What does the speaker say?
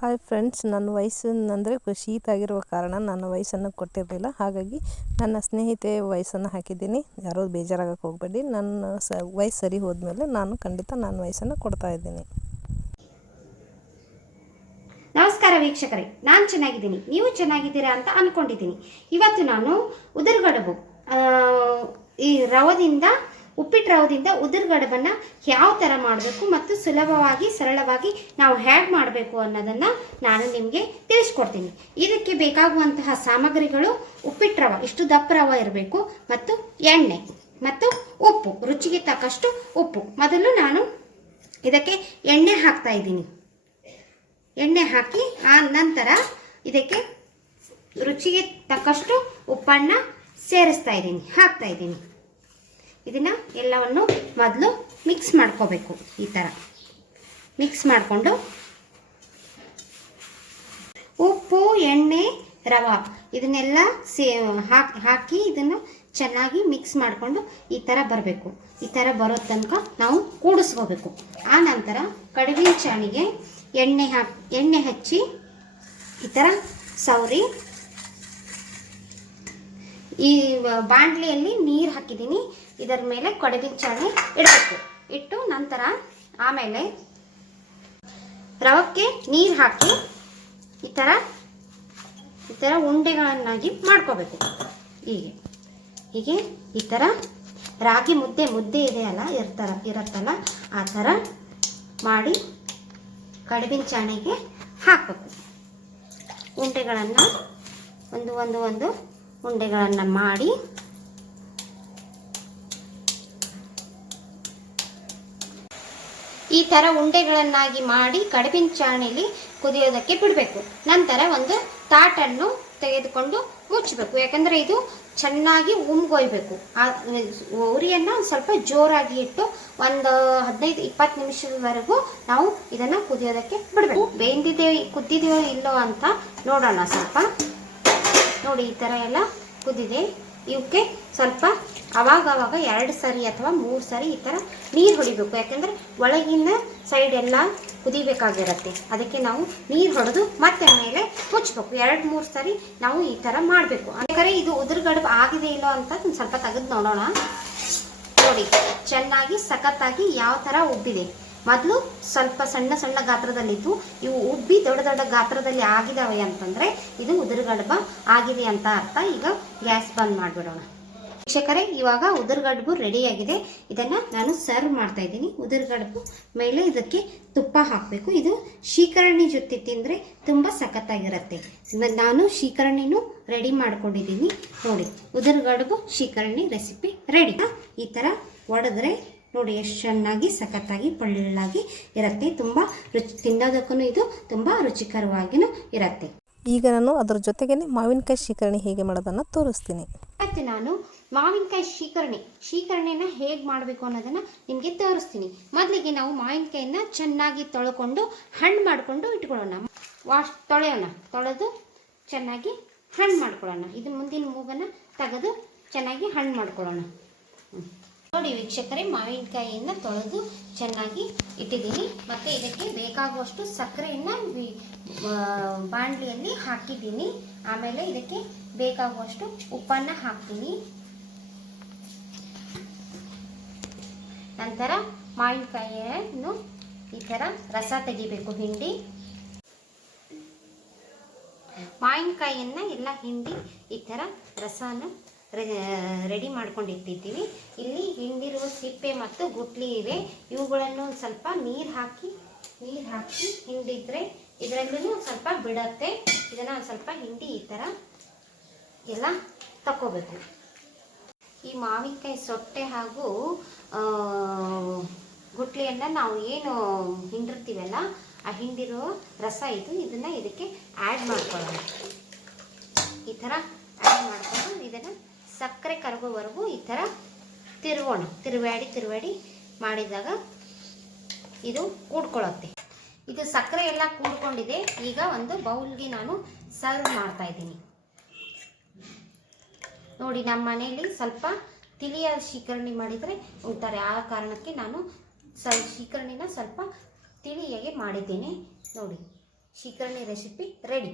Hi friends ನನ್ನ ವಯಸ್ಸನ್ನಂದರೆ ಶೀತ ಆಗಿರುವ ಕಾರಣ ನನ್ನ ವಯಸ್ಸನ್ನು ಕೊಟ್ಟಿರಲಿಲ್ಲ. ಹಾಗಾಗಿ ನನ್ನ ಸ್ನೇಹಿತೆ ವಯಸ್ಸನ್ನು ಹಾಕಿದ್ದೀನಿ. ಯಾರೋ ಬೇಜಾರಾಗಕ್ಕೆ ಹೋಗಬೇಡಿ. ನನ್ನ ಸ, ವಯಸ್ಸು ಸರಿ ಹೋದ್ಮೇಲೆ ನಾನು ಖಂಡಿತ ನನ್ನ ವಯಸ್ಸನ್ನು ಕೊಡ್ತಾ ಇದ್ದೀನಿ. ನಮಸ್ಕಾರ ವೀಕ್ಷಕರೇ. ನಾನು ಚೆನ್ನಾಗಿದ್ದೀನಿ. ನೀವು ಚೆನ್ನಾಗಿದ್ದೀರಾ ಅಂತ ಅಂದ್ಕೊಂಡಿದ್ದೀನಿ ಇವತ್ತು ನಾನು ಉದುರುಗಡುಬು ಈ ರವದಿಂದ ಉಪ್ಪಿಟ್ಟು ರವದಿಂದ ಉದುರುಗಡಬನ್ನು ಯಾವ ಥರ ಮಾಡಬೇಕು ಮತ್ತು ಸುಲಭವಾಗಿ, ಸರಳವಾಗಿ ನಾವು ಹೇಗೆ ಮಾಡಬೇಕು ಅನ್ನೋದನ್ನು ನಾನು ನಿಮಗೆ ತಿಳಿಸ್ಕೊಡ್ತೀನಿ. ಇದಕ್ಕೆ ಬೇಕಾಗುವಂತಹ ಸಾಮಗ್ರಿಗಳು ಉಪ್ಪಿಟ್ಟು ರವ ಇಷ್ಟು ದಪ್ಪ ರವ ಇರಬೇಕು ಮತ್ತು ಎಣ್ಣೆ ಮತ್ತು ಉಪ್ಪು. ರುಚಿಗೆ ತಕ್ಕಷ್ಟು ಉಪ್ಪು. ಮೊದಲು ನಾನು ಇದಕ್ಕೆ ಎಣ್ಣೆ ಹಾಕ್ತಾ ಇದ್ದೀನಿ. ಎಣ್ಣೆ ಹಾಕಿ, ಆ ನಂತರ ಇದಕ್ಕೆ ರುಚಿಗೆ ತಕ್ಕಷ್ಟು ಉಪ್ಪನ್ನು ಸೇರಿಸ್ತಾ ಇದ್ದೀನಿ. ಹಾಕ್ತಾ ಇದ್ದೀನಿ. ಇದನ್ನು ಎಲ್ಲವನ್ನು ಮೊದಲು ಮಿಕ್ಸ್ ಮಾಡ್ಕೋಬೇಕು ಈ ಥರ ಮಿಕ್ಸ್ ಮಾಡಿಕೊಂಡು ಉಪ್ಪು, ಎಣ್ಣೆ, ರವ ಇದನ್ನೆಲ್ಲ ಸೇ ಹಾಕಿ ಹಾಕಿ ಇದನ್ನು ಚೆನ್ನಾಗಿ ಮಿಕ್ಸ್ ಮಾಡಿಕೊಂಡು ಈ ಥರ ಬರಬೇಕು. ಈ ಥರ ಬರೋ ತನಕ ನಾವು ಕೂಡಿಸ್ಕೋಬೇಕು. ಆ ನಂತರ ಕಡುಬಿನ ಚಾಣಿಗೆ ಎಣ್ಣೆ ಹಾಕಿ, ಎಣ್ಣೆ ಹಚ್ಚಿ ಈ ಥರ ಸೌರಿ ಈ ಬಾಂಡ್ಲಿಯಲ್ಲಿ ನೀರು ಹಾಕಿದ್ದೀನಿ. ಇದರ ಮೇಲೆ ಕೊಡಗಿನ ಚಾಣಿ ಇಡಬೇಕು. ಇಟ್ಟು ನಂತರ ಆಮೇಲೆ ರವಕ್ಕೆ ನೀರು ಹಾಕಿ ಈ ಥರ ಈ ಥರ ಉಂಡೆಗಳನ್ನಾಗಿ ಮಾಡ್ಕೋಬೇಕು. ಹೀಗೆ. ಹೀಗೆ ಈ ಥರ ರಾಗಿ ಮುದ್ದೆ ಮುದ್ದೆ ಇದೆಯಲ್ಲ ಇರ್ತಾರ ಇರತ್ತಲ್ಲ, ಆ ಥರ ಮಾಡಿ ಕಡುಬಿನ ಚಾಣಿಗೆ ಹಾಕಬೇಕು. ಉಂಡೆಗಳನ್ನು, ಒಂದು ಒಂದು ಒಂದು ಉಂಡೆಗಳನ್ನು ಮಾಡಿ ಈ ಥರ ಉಂಡೆಗಳನ್ನಾಗಿ ಮಾಡಿ ಕಡುಬಿನ ಚಾಣಿಲಿ ಕುದಿಯೋದಕ್ಕೆ ಬಿಡಬೇಕು. ನಂತರ ಒಂದು ತಾಟನ್ನು ತೆಗೆದುಕೊಂಡು ಮುಚ್ಚಬೇಕು. ಯಾಕಂದರೆ ಇದು ಚೆನ್ನಾಗಿ ಉಮ್ಗೊಯ್ಬೇಕು. ಆ ಉರಿಯನ್ನು ಸ್ವಲ್ಪ ಜೋರಾಗಿ ಇಟ್ಟು ಒಂದು ಹದಿನೈದು, ಇಪ್ಪತ್ತು ನಿಮಿಷದವರೆಗೂ ನಾವು ಇದನ್ನು ಕುದಿಯೋದಕ್ಕೆ ಬಿಡಬೇಕು. ಬೇಂದಿದೆ ಕುದ್ದಿದೆಯೋ ಇಲ್ಲೋ ಅಂತ ನೋಡೋಣ ಸ್ವಲ್ಪ. ನೋಡಿ, ಈ ಥರ ಎಲ್ಲ ಕುದಿದೆ ಇವಕ್ಕೆ ಸ್ವಲ್ಪ ಅವಾಗ ಎರಡು ಸರಿ ಅಥವಾ ಮೂರು ಸರಿ ಈ ಥರ ನೀರು ಹೊಡಿಬೇಕು. ಯಾಕೆಂದರೆ ಒಳಗಿನ ಸೈಡ್ ಎಲ್ಲ ಕುದಿಬೇಕಾಗಿರುತ್ತೆ. ಅದಕ್ಕೆ ನಾವು ನೀರು ಹೊಡೆದು ಮತ್ತೆ ಮೇಲೆ ಮುಚ್ಚಬೇಕು ಎರಡು, ಮೂರು ಸರಿ ನಾವು ಈ ಥರ ಮಾಡಬೇಕು. ಯಾಕಂದರೆ ಇದು ಉದುರುಗಡುಬು ಆಗಿದೆ ಇಲ್ಲೋ ಅಂತ ಸ್ವಲ್ಪ ತೆಗೆದು ನೋಡೋಣ. ನೋಡಿ, ಚೆನ್ನಾಗಿ ಸಖತ್ತಾಗಿ ಯಾವ ಥರ ಉಬ್ಬಿದೆ. ಮೊದಲು ಸ್ವಲ್ಪ ಸಣ್ಣ ಸಣ್ಣ ಗಾತ್ರದಲ್ಲಿದ್ದು ಇವು ಉಬ್ಬಿ ದೊಡ್ಡ ದೊಡ್ಡ ಗಾತ್ರದಲ್ಲಿ ಆಗಿದಾವೆ ಅಂತಂದರೆ ಇದು ಉದುರುಗಡ್ಬ ಆಗಿದೆ ಅಂತ ಅರ್ಥ. ಈಗ ಗ್ಯಾಸ್ ಬಂದ್ ಮಾಡಿಬಿಡೋಣ. ವೀಕ್ಷಕರೇ ಇವಾಗ ಉದುರುಗಡ್ಬು ರೆಡಿಯಾಗಿದೆ ಇದನ್ನು ನಾನು ಸರ್ವ್ ಮಾಡ್ತಾ ಇದ್ದೀನಿ. ಉದುರುಗಡ್ಬು ಮೇಲೆ ಇದಕ್ಕೆ ತುಪ್ಪ ಹಾಕಬೇಕು. ಇದು ಶೀಕರಣಿ ಜೊತೆ ತಿಂದರೆ ತುಂಬ ಸಖತ್ತಾಗಿರುತ್ತೆ. ನಾನು ಶೀಕರಣಿನೂ ರೆಡಿ ಮಾಡ್ಕೊಂಡಿದ್ದೀನಿ. ನೋಡಿ ಉದುರುಗಡ್ಬು ಶೀಕರಣಿ ರೆಸಿಪಿ ರೆಡಿ ಈ ಥರ ಒಡೆದ್ರೆ ನೋಡಿ ಎಷ್ಟು ಚೆನ್ನಾಗಿ ಸಖತ್ತಾಗಿ ಪೊಳ್ಳಾಗಿ ಇರುತ್ತೆ. ತುಂಬ ರುಚಿ ತಿನ್ನೋದಕ್ಕೂ ಇದು ತುಂಬ ರುಚಿಕರವಾಗಿಯೂ ಇರುತ್ತೆ. ಈಗ ನಾನು ಅದರ ಜೊತೆಗೆ ಮಾವಿನಕಾಯಿ ಶೀಕರಣಿ ಹೇಗೆ ಮಾಡೋದನ್ನು ತೋರಿಸ್ತೀನಿ. ಮತ್ತು ನಾನು ಮಾವಿನಕಾಯಿ ಶೀಕರಣೆ. ಶೀಕರಣೆನ ಹೇಗೆ ಮಾಡಬೇಕು ಅನ್ನೋದನ್ನು ನಿಮಗೆ ತೋರಿಸ್ತೀನಿ. ಮೊದಲಿಗೆ ನಾವು ಮಾವಿನಕಾಯಿನ ಚೆನ್ನಾಗಿ ತೊಳ್ಕೊಂಡು, ಹಣ್ಣು ಮಾಡಿಕೊಂಡು ಇಟ್ಕೊಳ್ಳೋಣ. ವಾಶ್, ತೊಳೆಯೋಣ. ತೊಳೆದು ಚೆನ್ನಾಗಿ ಹಣ್ಣು ಮಾಡ್ಕೊಳ್ಳೋಣ. ಇದು ಮುಂದಿನ ಮೂಗನ್ನು ತೆಗೆದು ಚೆನ್ನಾಗಿ ಹಣ್ಣು ಮಾಡ್ಕೊಳ್ಳೋಣ. ನೋಡಿ ವೀಕ್ಷಕರೇ, ಮಾವಿನಕಾಯಿಯನ್ನು ತೊಳೆದು ಚೆನ್ನಾಗಿ ಇಟ್ಟಿದ್ದೀನಿ. ಮತ್ತು ಇದಕ್ಕೆ ಬೇಕಾಗುವಷ್ಟು ಸಕ್ಕರೆಯನ್ನು ಬಾಣಲಿಯಲ್ಲಿ ಹಾಕಿದ್ದೀನಿ. ಆಮೇಲೆ ಇದಕ್ಕೆ ಬೇಕಾಗುವಷ್ಟು ಉಪ್ಪನ್ನು ಹಾಕ್ತೀನಿ. ನಂತರ ಮಾವಿನಕಾಯಿಯನ್ನು ಈ ಥರ ರಸ ತೆಗಿಬೇಕು, ಹಿಂಡಿ. ಮಾವಿನಕಾಯಿಯನ್ನು ಎಲ್ಲ ಹಿಂಡಿ ಈ ಥರ ರಸನ ರೆಡಿ ಮಾಡ್ಕೊಂಡಿಟ್ಟಿದ್ದೀವಿ. ಇಲ್ಲಿ ಹಿಂಡಿರುವ ಸಿಪ್ಪೆ ಮತ್ತು ಗುಟ್ಲಿ ಇವೆ. ಇವುಗಳನ್ನು ಸ್ವಲ್ಪ ನೀರು ಹಾಕಿ ನೀರು ಹಾಕಿ ಹಿಂಡಿದ್ರೆ ಇದರಲ್ಲೂ ಸ್ವಲ್ಪ ಬಿಡತ್ತೆ. ಇದನ್ನು ಸ್ವಲ್ಪ ಹಿಂಡಿ ಈ ಥರ ಎಲ್ಲ ತಕ್ಕೋಬೇಕು. ಈ ಮಾವಿನಕಾಯಿ ಸೊಟ್ಟೆ ಹಾಗೂ ಗುಟ್ಲಿಯನ್ನು ನಾವು ಏನು ಹಿಂಡಿರ್ತೀವಲ್ಲ, ಆ ಹಿಂಡಿರೋ ರಸ ಇದು, ಇದನ್ನು ಇದಕ್ಕೆ ಆ್ಯಡ್ ಮಾಡ್ಕೊಳ್ಳೋಣ. ಈ ಥರ ಆ್ಯಡ್ ಮಾಡ್ಕೊಂಡು ಇದನ್ನು ಸಕ್ಕರೆ ಕರಗೋವರೆಗೂ ಈ ಥರ ತಿರುಗೋಣ. ತಿರುವಾಡಿ ತಿರುವಾಡಿ ಮಾಡಿದಾಗ ಇದು ಕೂಡ್ಕೊಳ್ಳುತ್ತೆ. ಇದು ಸಕ್ಕರೆ ಎಲ್ಲ ಕೂಡ್ಕೊಂಡಿದೆ. ಈಗ ಒಂದು ಬೌಲ್ಗೆ ನಾನು ಸರ್ವ್ ಮಾಡ್ತಾ ಇದ್ದೀನಿ. ನೋಡಿ, ನಮ್ಮ ಮನೆಯಲ್ಲಿ ಸ್ವಲ್ಪ ತಿಳಿಯಾದ ಶೀಕರಣಿ ಮಾಡಿದರೆ ಉಂಟಾರೆ. ಆ ಕಾರಣಕ್ಕೆ ನಾನು ಸ ಶೀಕರಣಿನ ಸ್ವಲ್ಪ ತಿಳಿಯಾಗಿ ಮಾಡಿದ್ದೇನೆ. ನೋಡಿ, ಶೀಕರಣಿ ರೆಸಿಪಿ ರೆಡಿ